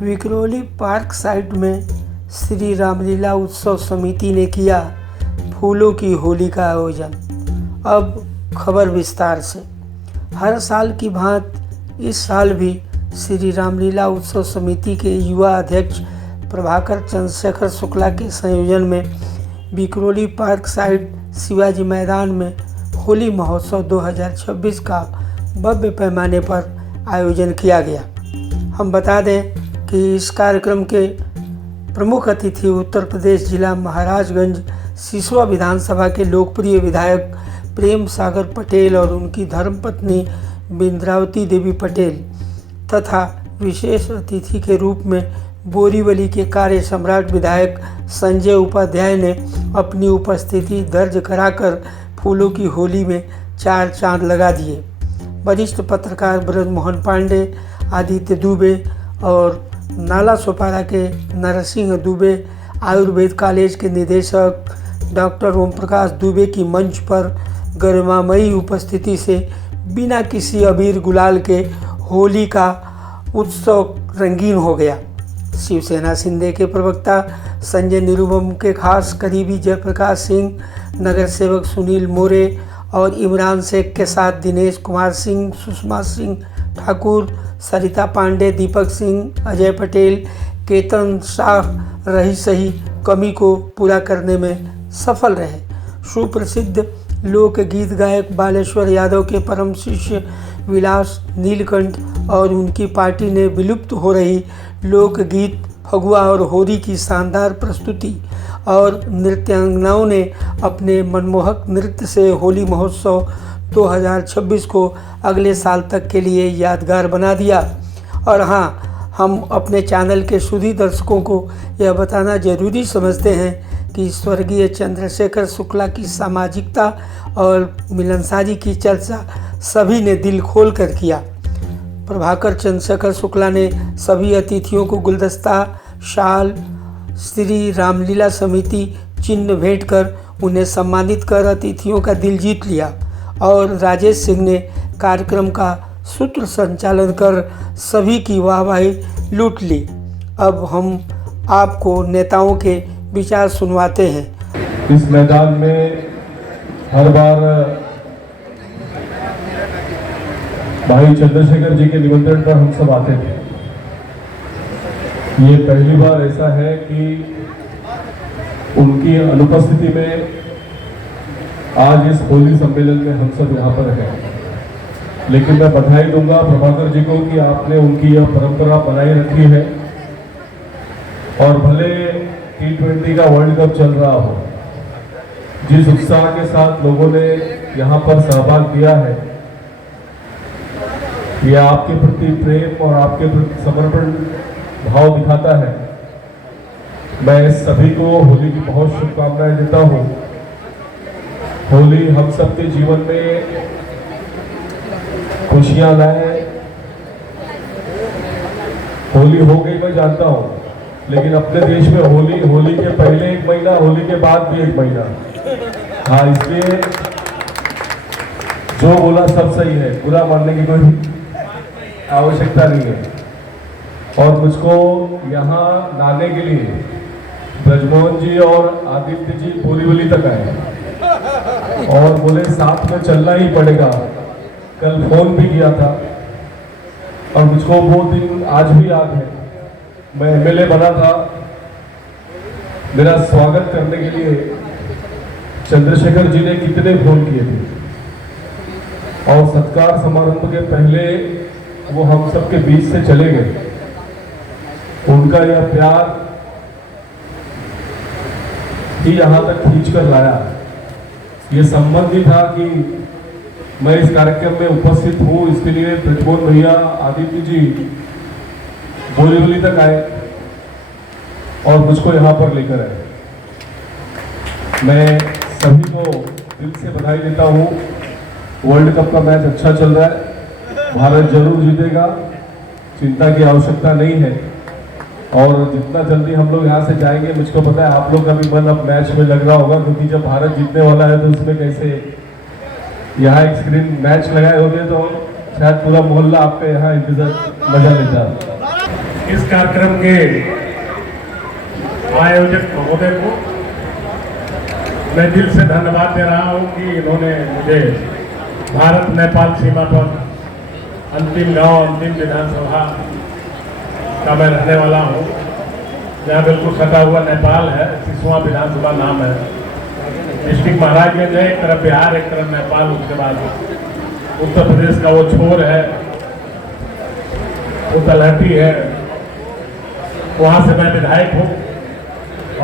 Vikhroli park site में श्री रामलीला उत्सव समिति ने किया फूलों की होली का आयोजन। अब खबर विस्तार से। हर साल की भांति इस साल भी श्री रामलीला उत्सव समिति के युवा अध्यक्ष प्रभाकर चंद्रशेखर शुक्ला के संयोजन में विक्रोली पार्क साइट शिवाजी मैदान में होली महोत्सव 2026 का भव्य पैमाने पर आयोजन किया गया। हम बता दें कि इस कार्यक्रम के प्रमुख अतिथि उत्तर प्रदेश जिला महाराजगंज सिसवा विधानसभा के लोकप्रिय विधायक प्रेम सागर पटेल और उनकी धर्मपत्नी बिंद्रावती देवी पटेल तथा विशेष अतिथि के रूप में बोरीवली के कार्य सम्राट विधायक संजय उपाध्याय ने अपनी उपस्थिति दर्ज कराकर फूलों की होली में 4 चांद लगा दिए। वरिष्ठ पत्रकार ब्रजमोहन पांडे, आदित्य दुबे और नाला सोपारा के नरसिंह दुबे, आयुर्वेद कॉलेज के निदेशक डॉक्टर ओम प्रकाश दुबे की मंच पर गरिमामयी उपस्थिति से बिना किसी अबीर गुलाल के होली का उत्सव रंगीन हो गया। शिवसेना शिंदे के प्रवक्ता संजय निरुपम के खास करीबी जयप्रकाश सिंह, नगर सेवक सुनील मोरे और इमरान शेख के साथ दिनेश कुमार सिंह, सुषमा सिंह ठाकुर, सरिता पांडे, दीपक सिंह, अजय पटेल, केतन शाह रही सही कमी को पूरा करने में सफल रहे। सुप्रसिद्ध लोकगीत गायक बालेश्वर यादव के परम शिष्य विलास नीलकंठ और उनकी पार्टी ने विलुप्त हो रही लोकगीत फगुआ और होली की शानदार प्रस्तुति और नृत्यांगनाओं ने अपने मनमोहक नृत्य से होली महोत्सव 2026 को अगले साल तक के लिए यादगार बना दिया। और हाँ, हम अपने चैनल के सुधी दर्शकों को यह बताना जरूरी समझते हैं कि स्वर्गीय चंद्रशेखर शुक्ला की सामाजिकता और मिलनसारी की चर्चा सभी ने दिल खोल कर किया। प्रभाकर चंद्रशेखर शुक्ला ने सभी अतिथियों को गुलदस्ता, शाल, श्री रामलीला समिति चिन्ह भेंट कर उन्हें सम्मानित कर अतिथियों का दिल जीत लिया और राजेश सिंह ने कार्यक्रम का सूत्र संचालन कर सभी की वाहवाही लूट ली। अब हम आपको नेताओं के विचार सुनवाते हैं। इस मैदान में हर बार भाई चंद्रशेखर जी के निमंत्रण पर हम सब आते थे। ये पहली बार ऐसा है कि उनकी अनुपस्थिति में आज इस होली सम्मेलन में हम सब यहाँ पर हैं। लेकिन मैं बधाई दूंगा प्रभाकर जी को कि आपने उनकी यह परंपरा बनाए रखी है और भले T20 का वर्ल्ड कप चल रहा हो, जिस उत्साह के साथ लोगों ने यहाँ पर सहभाग किया है, यह आपके प्रति प्रेम और आपके प्रति समर्पण भाव दिखाता है। मैं सभी को होली की बहुत शुभकामनाएं देता हूँ। होली हम सबके जीवन में खुशियां लाए। होली हो गई मैं जानता हूँ, लेकिन अपने देश में होली के पहले 1 महीना, होली के बाद भी 1 महीना। हाँ, इसलिए जो बोला सब सही है, बुरा मानने की कोई आवश्यकता नहीं है। और मुझको यहाँ लाने के लिए ब्रजमोहन जी और आदित्य जी बोरीवली तक आए और बोले साथ में चलना ही पड़ेगा। कल फोन भी किया था और मुझको वो दिन आज भी याद है। मैं MLA बना था, मेरा स्वागत करने के लिए चंद्रशेखर जी ने कितने फोन किए थे और सत्कार समारंभ के पहले वो हम सबके बीच से चले गए। उनका यह प्यार ही यहाँ तक खींच कर लाया। ये संबंध ही था कि मैं इस कार्यक्रम में उपस्थित हूँ, इसके लिए ब्रजमोहन भैया, आदित्य जी बोरीवली तक आए और मुझको यहाँ पर लेकर आए। मैं सभी को दिल से बधाई देता हूँ। वर्ल्ड कप का मैच अच्छा चल रहा है, भारत जरूर जीतेगा, चिंता की आवश्यकता नहीं है। और जितना जल्दी हम लोग यहाँ से जाएंगे, मुझको पता है आप लोग का भी मन अब मैच में लग रहा होगा, क्योंकि जब भारत जीतने वाला है तो उसमें कैसे यहाँ एक स्क्रीन मैच लगाए होंगे तो शायद पूरा मोहल्ला आपके यहाँ इंतजार मजा लेता। इस कार्यक्रम के आयोजक महोदय को मैं दिल से धन्यवाद दे रहा हूं कि इन्होंने मुझे भारत नेपाल सीमा पर अंतिम गांव, अंतिम विधानसभा का मैं रहने वाला हूं, जहाँ बिल्कुल सटा हुआ नेपाल है। 30वां विधानसभा नाम है। डिस्ट्रिक्ट महाराजगंज है, एक तरफ बिहार, एक तरफ नेपाल, उसके बाद उत्तर प्रदेश का वो छोर है, वो तलहटी है, वहाँ से मैं विधायक हूँ।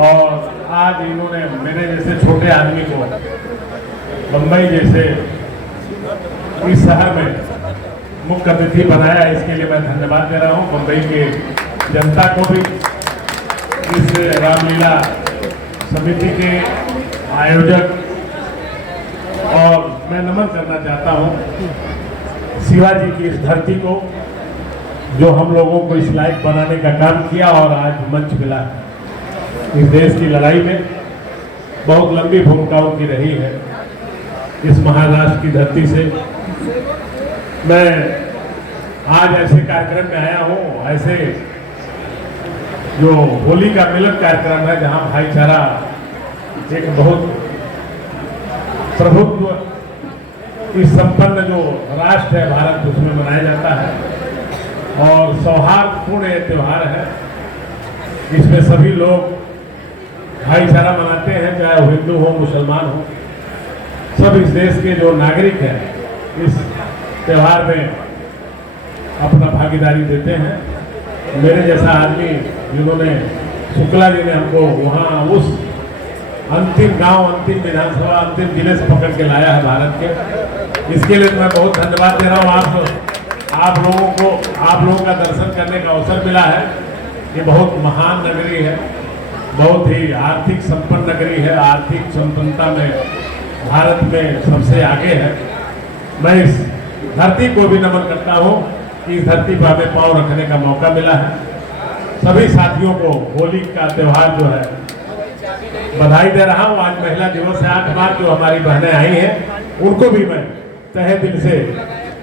और आज इन्होंने मेरे जैसे छोटे आदमी को बम्बई जैसे इस शहर में मुख्य अतिथि बनाया, इसके लिए मैं धन्यवाद दे रहा हूँ बम्बई के जनता को भी, इस रामलीला समिति के आयोजक। और मैं नमन करना चाहता हूँ शिवाजी की इस धरती को, जो हम लोगों को इस लायक बनाने का काम किया और आज मंच मिला है। इस देश की लड़ाई में बहुत लंबी भूमिका उनकी रही है। इस महाराष्ट्र की धरती से मैं आज ऐसे कार्यक्रम में आया हूँ, ऐसे जो होली का मिलन कार्यक्रम है, जहाँ भाईचारा एक बहुत प्रभुत्व की संपन्न जो राष्ट्र है भारत, उसमें मनाया जाता है। और सौहार्दपूर्ण ये त्यौहार है, इसमें सभी लोग भाईचारा मनाते हैं, चाहे वो हिंदू हो, मुसलमान हो, सब इस देश के जो नागरिक हैं इस त्यौहार में अपना भागीदारी देते हैं। मेरे जैसा आदमी जिन्होंने, शुक्ला जी ने हमको वहाँ उस अंतिम गांव, अंतिम विधानसभा, अंतिम जिले से पकड़ के लाया है भारत के, इसके लिए मैं बहुत धन्यवाद दे रहा हूँ। आप लोगों का दर्शन करने का अवसर मिला है। ये बहुत महान नगरी है, बहुत ही आर्थिक संपन्न नगरी है, आर्थिक संपन्नता में भारत में सबसे आगे है। मैं इस धरती को भी नमन करता हूँ कि इस धरती पर हमें पांव रखने का मौका मिला है। सभी साथियों को होली का त्यौहार जो है बधाई दे रहा हूँ। आज महिला दिवस है, 8 मार्च जो हमारी बहनें आई हैं उनको भी मैं तहे दिल से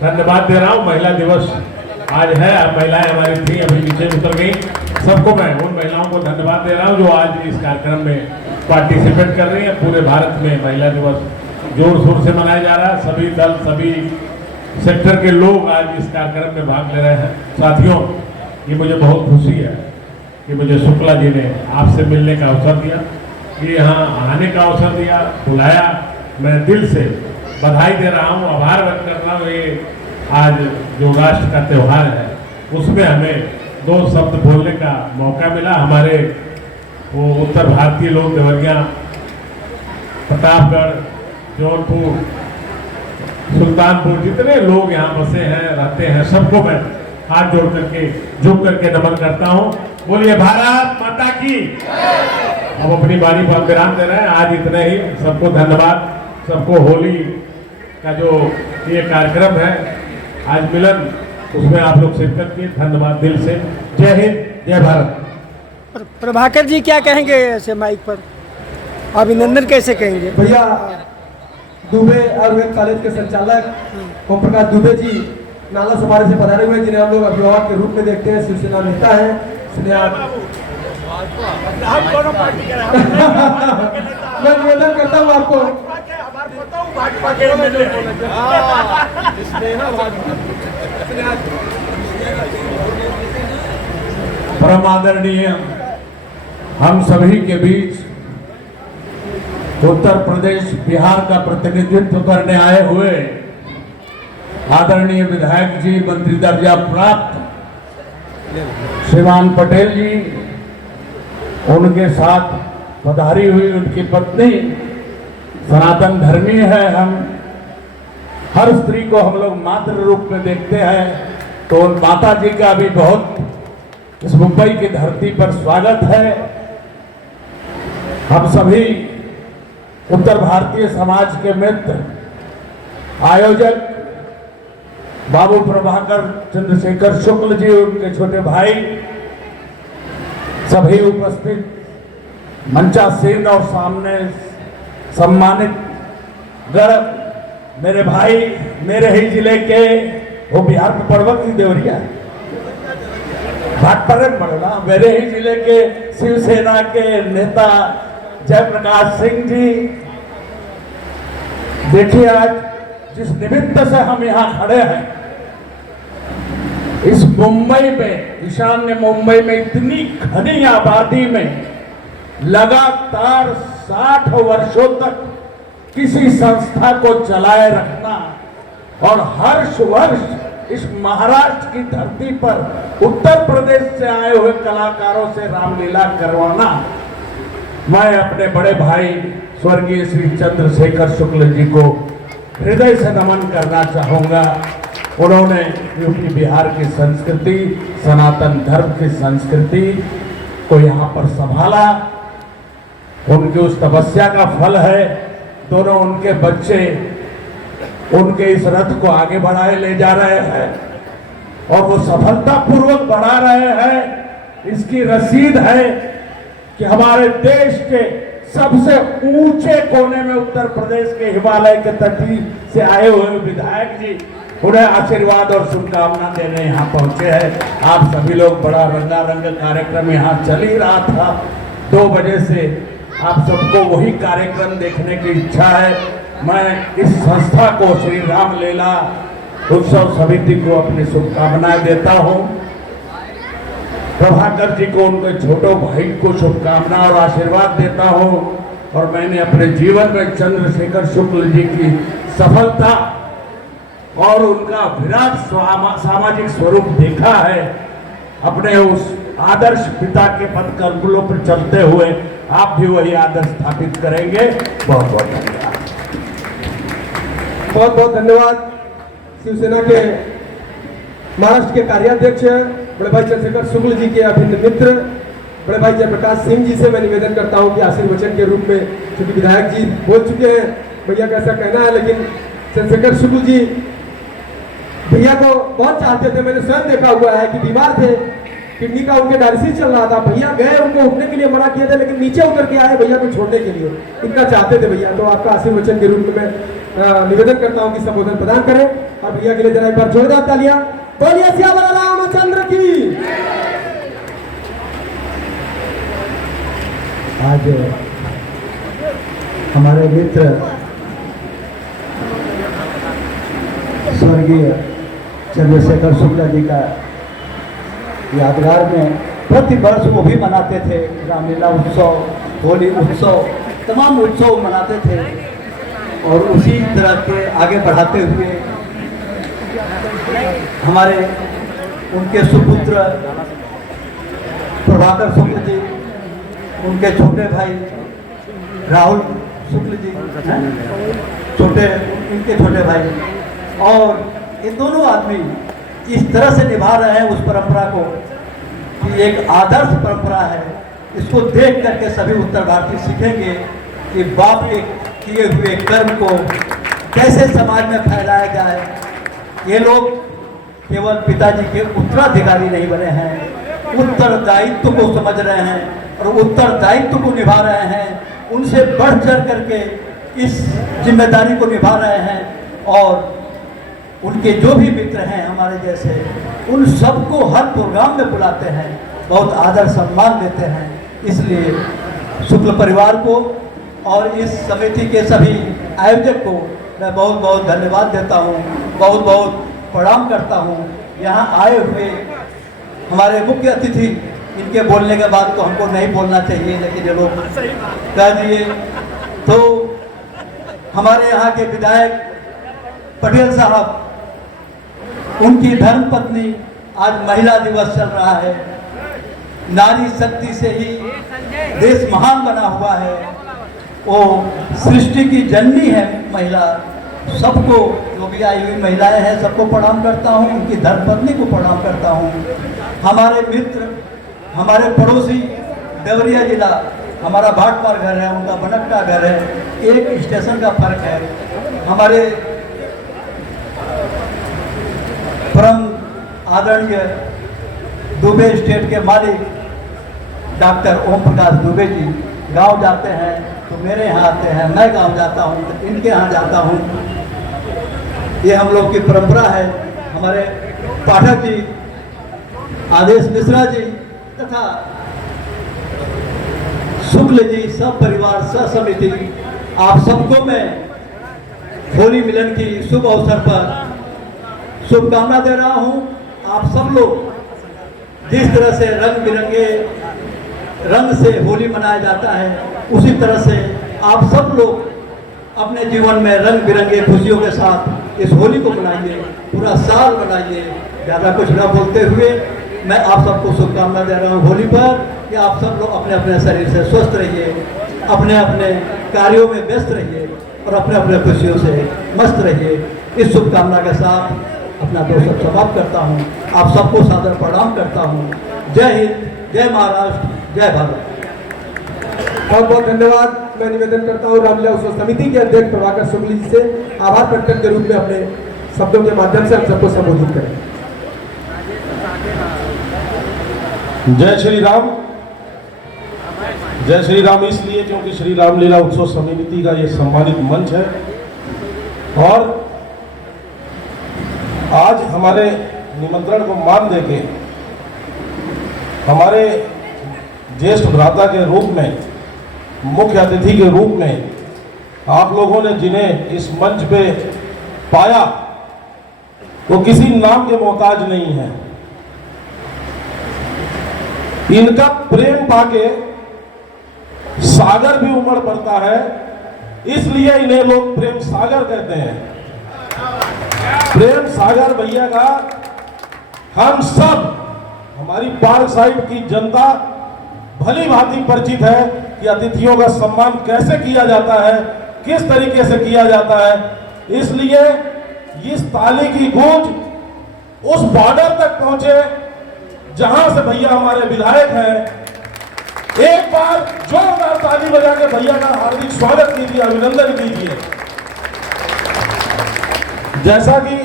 धन्यवाद दे रहा हूँ। महिला दिवस आज है, अब महिलाएं हमारी थी, अभी नीचे उतर गई। सबको मैं, उन महिलाओं को धन्यवाद दे रहा हूँ जो आज इस कार्यक्रम में पार्टिसिपेट कर रही है। पूरे भारत में महिला दिवस जोर शोर से मनाया जा रहा है। सभी दल, सभी सेक्टर के लोग आज इस कार्यक्रम में भाग ले रहे हैं। साथियों, ये मुझे बहुत खुशी है कि मुझे शुक्ला जी ने आपसे मिलने का अवसर दिया, कि यहाँ आने का अवसर दिया, बुलाया। मैं दिल से बधाई दे रहा हूँ, आभार व्यक्त कर रहा हूँ। ये आज जो राष्ट्र का त्यौहार है उसमें हमें 2 शब्द बोलने का मौका मिला। हमारे वो उत्तर भारतीय लोग, देवरिया, प्रतापगढ़, जौनपुर, सुल्तानपुर, जितने लोग यहाँ बसे हैं, रहते हैं, सबको मैं हाथ जोड़ करके, झुक करके नमन करता हूँ। बोलिए भारत माता की। अब अपनी बारी पर विराम दे रहे हैं। आज इतना ही। सबको धन्यवाद। सबको होली का जो ये कार्यक्रम है आज मिलन, उसमें आप लोग शिरकत किए, धन्यवाद दिल से। जय हिंद, जय भारत। प्रभाकर जी क्या कहेंगे ऐसे माइक पर? अभिनंदन कैसे कहेंगे? भैया दुबे आयुर्वेद कॉलेज के संचालक ओम प्रकाश दुबे जी नाला समारोह से पधारे हुए, जिन्हें हम लोग अभिभावक के रूप में देखते हैं, शिवसेना नेता है। मैं निवेदन करता हूँ आपको, परम आदरणीय हम सभी के बीच उत्तर प्रदेश, बिहार का प्रतिनिधित्व करने आए हुए आदरणीय विधायक जी, मंत्री दर्जा प्राप्त श्रीमान पटेल जी, उनके साथ पधारी हुई उनकी पत्नी सनातन धर्मी है। हम हर स्त्री को हम लोग मातृ रूप में देखते हैं, तो उन माता जी का भी बहुत इस मुंबई की धरती पर स्वागत है। हम सभी उत्तर भारतीय समाज के मित्र, आयोजक बाबू प्रभाकर चंद्रशेखर शुक्ल जी, उनके छोटे भाई, सभी उपस्थित मंचासीन और सामने सम्मानित गण, मेरे भाई, मेरे ही जिले के, वो बिहार के पर्वत ही देवरिया, भाटपरन बड़ना मेरे ही जिले के शिवसेना के नेता जयप्रकाश सिंह जी, देखिए आज जिस निमित्त से हम यहाँ खड़े हैं, इस मुंबई में, ईशान्य मुंबई में इतनी घनी आबादी में लगातार 60 वर्षों तक किसी संस्था को चलाए रखना और हर वर्ष इस महाराष्ट्र की धरती पर उत्तर प्रदेश से आए हुए कलाकारों से रामलीला करवाना, मैं अपने बड़े भाई स्वर्गीय श्री चंद्रशेखर शुक्ल जी को हृदय से नमन करना चाहूँगा। उन्होंने यूपी बिहार की संस्कृति, सनातन धर्म की संस्कृति को यहाँ पर संभाला। उनकी उस तपस्या का फल है, दोनों उनके बच्चे उनके इस रथ को आगे बढ़ाए ले जा रहे हैं और वो सफलतापूर्वक बढ़ा रहे हैं। इसकी रसीद है कि हमारे देश के सबसे ऊंचे कोने में उत्तर प्रदेश के हिमालय के तटी से आए हुए विधायक जी उन्हें आशीर्वाद और शुभकामना देने यहाँ पहुंचे हैं। आप सभी लोग, बड़ा रंगारंग कार्यक्रम यहाँ चल ही रहा था 2 बजे से, आप सबको वही कार्यक्रम देखने की इच्छा है। मैं इस संस्था को, श्री रामलीला उत्सव समिति को अपनी शुभकामनाएं देता हूँ। प्रभाकर जी को, उनके छोटे भाई को शुभकामना और आशीर्वाद देता हूँ। और मैंने अपने जीवन में चंद्रशेखर शुक्ल जी की सफलता और उनका विराट सामाजिक स्वरूप देखा है। अपने उस आदर्श पिता के पद कल्पलों पर चलते हुए आप भी वही आदर्श स्थापित करेंगे। बहुत बहुत धन्यवाद। बहुत बहुत धन्यवाद। शिवसेना के महाराष्ट्र के कार्याध्यक्ष बड़े भाई चंद्रशेखर शुक्ल जी के अभिन्न मित्र बड़े भाई जयप्रकाश सिंह जी से मैं निवेदन करता हूं कि आशीर्वचन के रूप में, क्योंकि विधायक जी बोल चुके हैं, भैया का ऐसा कहना है, लेकिन चंद्रशेखर शुक्ल जी भैया को बहुत चाहते थे। मैंने स्वयं देखा हुआ है कि बीमार थे, किडनी का उनके डायलिसिस चल रहा था। भैया गए, उनको उठने के लिए मना किया था, लेकिन नीचे उतर के आए भैया को छोड़ने के लिए। इतना चाहते थे भैया। तो आपका आशीर्वचन के रूप में मैं निवेदन करता हूं कि संबोधन प्रदान करें और भैया के लिए जरा एक बार जोरदार तालियां। बोलिए सियावर रामचंद्र की। आज हमारे मित्र स्वर्गीय चंद्रशेखर शुक्ला जी का यादगार में प्रति वर्ष वो भी मनाते थे। रामलीला उत्सव, होली उत्सव, तमाम उत्सव मनाते थे और उसी तरह के आगे बढ़ाते हुए हमारे उनके सुपुत्र प्रभाकर शुक्ल जी, उनके छोटे भाई राहुल शुक्ल जी, इनके छोटे भाई, और ये दोनों आदमी इस तरह से निभा रहे हैं उस परंपरा को कि एक आदर्श परंपरा है। इसको देख करके सभी उत्तर भारतीय सीखेंगे कि बाप के किए हुए कर्म को कैसे समाज में फैलाया जाए। ये लोग केवल पिताजी के उत्तराधिकारी नहीं बने हैं, उत्तरदायित्व को समझ रहे हैं और उत्तरदायित्व को निभा रहे हैं। उनसे बढ़ चढ़ करके इस जिम्मेदारी को निभा रहे हैं और उनके जो भी मित्र हैं हमारे जैसे, उन सबको हर प्रोग्राम में बुलाते हैं, बहुत आदर सम्मान देते हैं। इसलिए शुक्ल परिवार को और इस समिति के सभी आयोजक को मैं बहुत बहुत धन्यवाद देता हूँ, बहुत बहुत प्रणाम करता हूँ। यहाँ आए हुए हमारे मुख्य अतिथि, इनके बोलने के बाद तो हमको नहीं बोलना चाहिए, लेकिन ये लोग कह दिए। तो हमारे यहाँ के विधायक पटेल साहब, उनकी धर्मपत्नी, आज महिला दिवस चल रहा है। नारी शक्ति से ही देश महान बना हुआ है। वो सृष्टि की जननी है महिला। सबको, जो भी आई हुई महिलाएं हैं, सबको प्रणाम करता हूँ, उनकी धर्मपत्नी को प्रणाम करता हूँ। हमारे मित्र, हमारे पड़ोसी देवरिया जिला, हमारा भाटपार घर है, उनका बनकटा घर है, एक स्टेशन का फर्क है। हमारे परम आदरणीय दुबे स्टेट के मालिक डॉक्टर ओम प्रकाश दुबे जी गांव जाते हैं तो मेरे यहाँ आते हैं, मैं गांव जाता हूँ तो इनके यहाँ जाता हूँ। ये हम लोग की परंपरा है। हमारे पाठक जी आदेश मिश्रा जी तथा शुक्ल जी, सब परिवार सह समिति, आप सबको मैं होली मिलन की शुभ अवसर पर शुभकामना दे रहा हूं। आप सब लोग जिस तरह से रंग बिरंगे रंग से होली मनाया जाता है, उसी तरह से आप सब लोग अपने जीवन में रंग बिरंगे खुशियों के साथ इस होली को मनाइए, पूरा साल मनाइए। ज़्यादा कुछ न बोलते हुए मैं आप सबको शुभकामना दे रहा हूँ होली पर कि आप सब लोग अपने अपने शरीर से स्वस्थ रहिए, अपने अपने कार्यों में व्यस्त रहिए और अपने अपने खुशियों से मस्त रहिए। इस शुभकामना के साथ अपना दोस्त समाप्त करता हूँ। आप सबको सादर प्रणाम करता हूँ। जय हिंद, जय महाराष्ट्र, जय भारत। बहुत बहुत धन्यवाद। मैं निवेदन करता हूँ रामलीला उत्सव समिति के अध्यक्ष प्रभाकर शुक्ल जी से आभार प्रकटन के रूप में अपने शब्दों के माध्यम से हम सबको संबोधित करें। जय श्री राम। जय श्री राम इसलिए क्योंकि श्री रामलीला उत्सव समिति का ये सम्मानित मंच है और आज हमारे निमंत्रण को मान देके हमारे ज्येष्ठ भ्राता के रूप में, मुख्य अतिथि के रूप में आप लोगों ने जिन्हें इस मंच पे पाया वो किसी नाम के मोहताज नहीं है। इनका प्रेम पाके सागर भी उमड़ पड़ता है, इसलिए इन्हें लोग प्रेम सागर कहते हैं। प्रेम सागर भैया का हम सब, हमारी पार्क साइड की जनता भली भांति परिचित है कि अतिथियों का सम्मान कैसे किया जाता है, किस तरीके से किया जाता है। इसलिए इस ताली की गूंज उस बॉर्डर तक पहुंचे जहां से भैया हमारे विधायक हैं। एक बार जोरदार ताली बजा के भैया का हार्दिक स्वागत कीजिए, अभिनंदन कीजिए। जैसा कि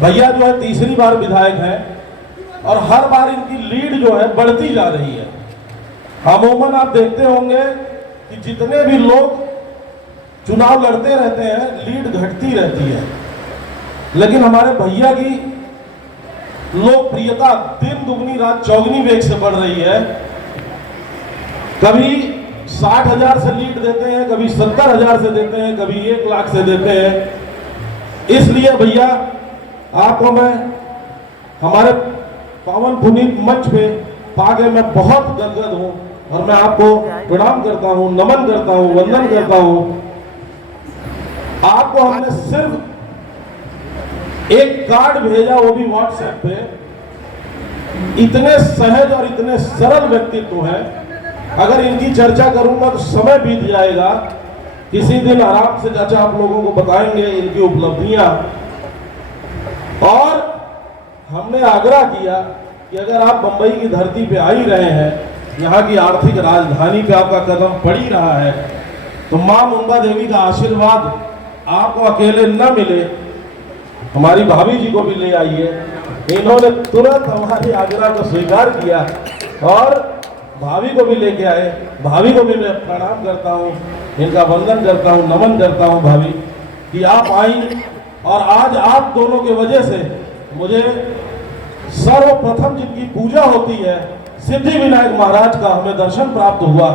भैया जो है तीसरी बार विधायक हैं और हर बार इनकी लीड जो है बढ़ती जा रही है। अमूमन आप देखते होंगे कि जितने भी लोग चुनाव लड़ते रहते हैं, लीड घटती रहती है, लेकिन हमारे भैया की लोकप्रियता दिन दुगनी रात चौगनी वेग से बढ़ रही है। कभी 60,000 से लीड देते हैं, कभी 70,000 से देते हैं, कभी 1 लाख से देते हैं। इसलिए भैया आपको मैं हमारे पावन पुनीत मंच पे पाके मैं बहुत गदगद हूं और मैं आपको प्रणाम करता हूं, नमन करता हूं, वंदन करता हूं। आपको हमने सिर्फ एक कार्ड भेजा, वो भी व्हाट्सएप पे। इतने सहज और इतने सरल व्यक्तित्व हैं, अगर इनकी चर्चा करूंगा तो समय बीत जाएगा। किसी दिन आराम से चाचा आप लोगों को बताएंगे इनकी उपलब्धियां। और हमने आग्रह किया कि अगर आप बंबई की धरती पे आ ही रहे हैं, यहाँ की आर्थिक राजधानी पे आपका कदम पड़ ही रहा है, तो मां मुंबा देवी का आशीर्वाद आपको अकेले न मिले, हमारी भाभी जी को भी ले आइए। इन्होंने तुरंत हमारी आग्रह को स्वीकार किया और भाभी को भी लेके आए। भाभी को भी मैं प्रणाम करता हूँ, इनका वंदन करता हूँ, नमन करता हूँ भाभी कि आप आई। और आज आप दोनों की वजह से मुझे सर्वप्रथम जिनकी पूजा होती है सिद्धि विनायक महाराज का हमें दर्शन प्राप्त हुआ,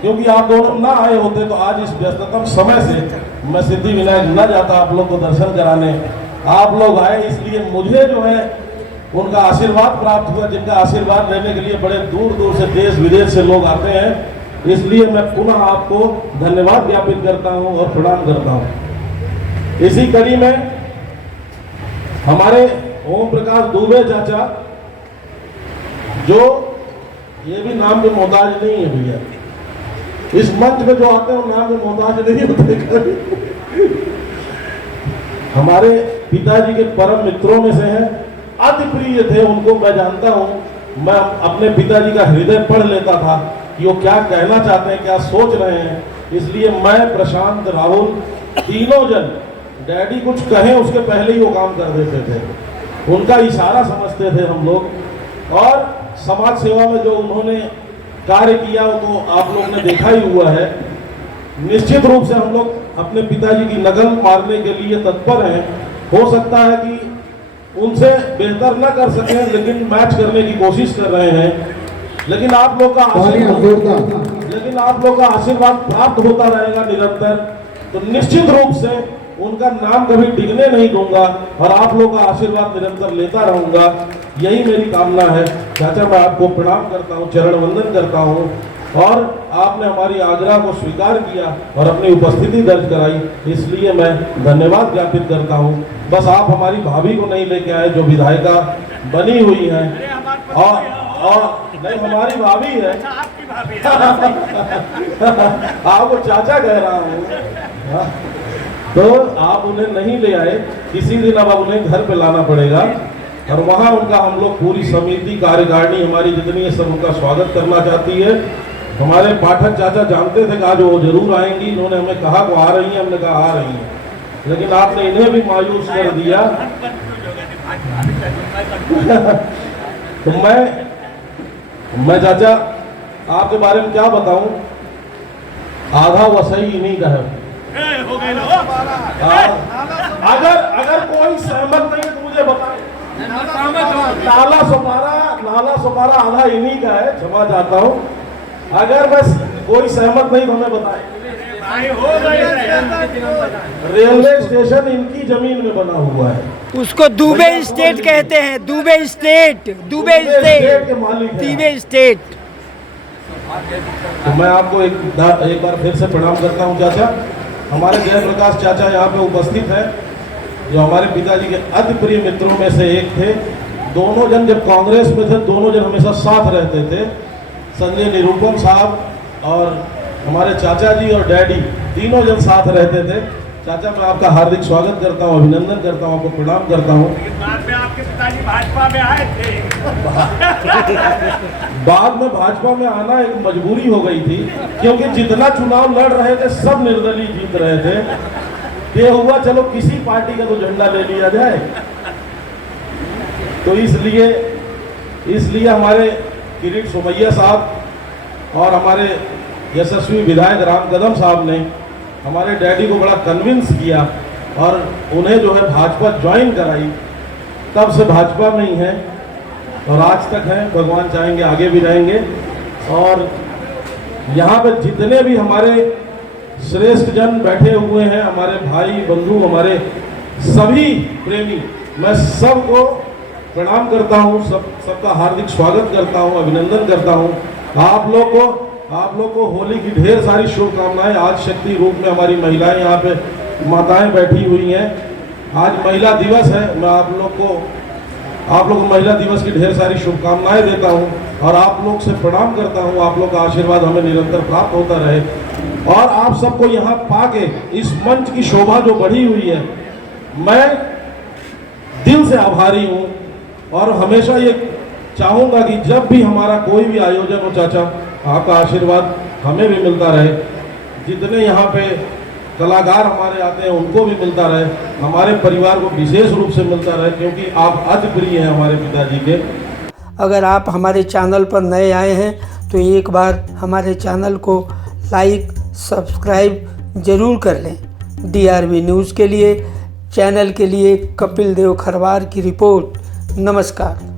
क्योंकि आप दोनों ना आए होते तो आज इस व्यस्ततम समय से मैं सिद्धि विनायक न जाता आप लोग को दर्शन कराने। आप लोग आए, इसलिए मुझे जो है उनका आशीर्वाद प्राप्त हुआ, जिनका आशीर्वाद लेने के लिए बड़े दूर दूर से देश विदेश से लोग आते हैं। इसलिए मैं पुनः आपको धन्यवाद ज्ञापित करता हूं और प्रणाम करता हूं। इसी कड़ी में हमारे ओम प्रकाश दुबे चाचा, जो ये भी नाम के मोहताज नहीं है भैया, इस मंच में जो आते हैं नाम के मोहताज नहीं होते। हमारे पिताजी के परम मित्रों में से हैं, अति प्रिय थे, उनको मैं जानता हूं। मैं अपने पिताजी का हृदय पढ़ लेता था कि वो क्या कहना चाहते हैं, क्या सोच रहे हैं। इसलिए मैं, प्रशांत, राहुल, तीनों जन डैडी कुछ कहें उसके पहले ही वो काम कर देते थे। उनका इशारा समझते थे हम लोग। और समाज सेवा में जो उन्होंने कार्य किया वो तो आप लोग ने देखा ही हुआ है। निश्चित रूप से हम लोग अपने पिताजी की नकल मारने के लिए तत्पर हैं। हो सकता है कि उनसे बेहतर न कर सके, लेकिन मैच करने की कोशिश कर रहे हैं। लेकिन आप लोग का आशीर्वाद प्राप्त होता रहेगा निरंतर, तो निश्चित रूप से उनका नाम कभी डिगने नहीं दूंगा और आप लोग का आशीर्वाद निरंतर लेता रहूंगा। यही मेरी कामना है। चाचा, मैं आपको प्रणाम करता हूँ, चरण वंदन करता हूँ, और आपने हमारी आग्रह को स्वीकार किया और अपनी उपस्थिति दर्ज कराई, इसलिए मैं धन्यवाद ज्ञापित करता हूँ। बस आप हमारी भाभी को नहीं लेके आए जो विधायिका बनी हुई हैं, और नहीं, हमारी भाभी है, आपको चाचा कह रहा हूँ, तो आप उन्हें नहीं ले आए। किसी दिन अब उन्हें घर पे लाना पड़ेगा और वहाँ उनका हम लोग पूरी समिति कार्यकारिणी हमारी जितनी है सब उनका स्वागत करना चाहती है। हमारे पाठक चाचा जानते थे कि आज वो जरूर आएंगी, इन्होंने हमें कहा वो आ रही हैं, हमने कहा आ रही हैं, लेकिन आपने इन्हें भी मायूस कर दिया। तो मैं चाचा आपके बारे में क्या बताऊं, आधा वसई इन्हीं का है। अगर कोई सहमत नहीं है तो मुझे बताए। नाला सुपारा आधा इन्हीं का है, क्षमा चाहता हूँ। अगर बस कोई सहमत नहीं तो हमें बताए। रेलवे स्टेशन इनकी जमीन में बना हुआ है, उसको दुबे स्टेट कहते हैं, दुबे स्टेट के मालिक हैं। दुबे स्टेट। तो मैं आपको एक बार फिर से प्रणाम करता हूँ चाचा। हमारे जयप्रकाश चाचा यहाँ पे उपस्थित हैं, जो हमारे पिताजी के अति प्रिय मित्रों में से एक थे। दोनों जन जब कांग्रेस में थे, दोनों जन हमेशा साथ रहते थे। संजय निरूपम साहब और हमारे चाचा जी और डैडी तीनों जन साथ रहते थे। चाचा, मैं आपका हार्दिक स्वागत करता हूँ, अभिनंदन करता हूँ, आपको प्रणाम करता हूँ। बाद में आपके पिताजी भाजपा में आए थे। बाद में भाजपा में आना एक मजबूरी हो गई थी, क्योंकि जितना चुनाव लड़ रहे थे सब निर्दलीय जीत रहे थे। ये हुआ चलो किसी पार्टी का तो झंडा ले लिया जाए, तो इसलिए हमारे किरीट सोमैया साहब और हमारे यशस्वी विधायक राम कदम साहब ने हमारे डैडी को बड़ा कन्विंस किया और उन्हें जो है भाजपा ज्वाइन कराई। तब से भाजपा में ही हैं और आज तक हैं, भगवान चाहेंगे आगे भी रहेंगे। और यहाँ पे जितने भी हमारे श्रेष्ठ जन बैठे हुए हैं, हमारे भाई बंधु, हमारे सभी प्रेमी, मैं सबको प्रणाम करता हूँ, सबका हार्दिक स्वागत करता हूँ, अभिनंदन करता हूँ। आप लोग को होली की ढेर सारी शुभकामनाएं। आज शक्ति रूप में हमारी महिलाएं यहाँ पे माताएं बैठी हुई हैं। आज महिला दिवस है, मैं आप लोग को महिला दिवस की ढेर सारी शुभकामनाएं देता हूँ और आप लोग से प्रणाम करता हूँ। आप लोग का आशीर्वाद हमें निरंतर प्राप्त होता रहे और आप सबको यहाँ पाके इस मंच की शोभा जो बढ़ी हुई है, मैं दिल से आभारी हूँ और हमेशा ये चाहूँगा कि जब भी हमारा कोई भी आयोजन हो चाचा, आपका आशीर्वाद हमें भी मिलता रहे। जितने यहाँ पे कलाकार हमारे आते हैं उनको भी मिलता रहे, हमारे परिवार को विशेष रूप से मिलता रहे, क्योंकि आप अति प्रिय हैं हमारे पिताजी के। अगर आप हमारे चैनल पर नए आए हैं तो एक बार हमारे चैनल को लाइक सब्सक्राइब ज़रूर कर लें। DRV न्यूज़ के लिए, चैनल के लिए कपिल देव खरवार की रिपोर्ट। नमस्कार।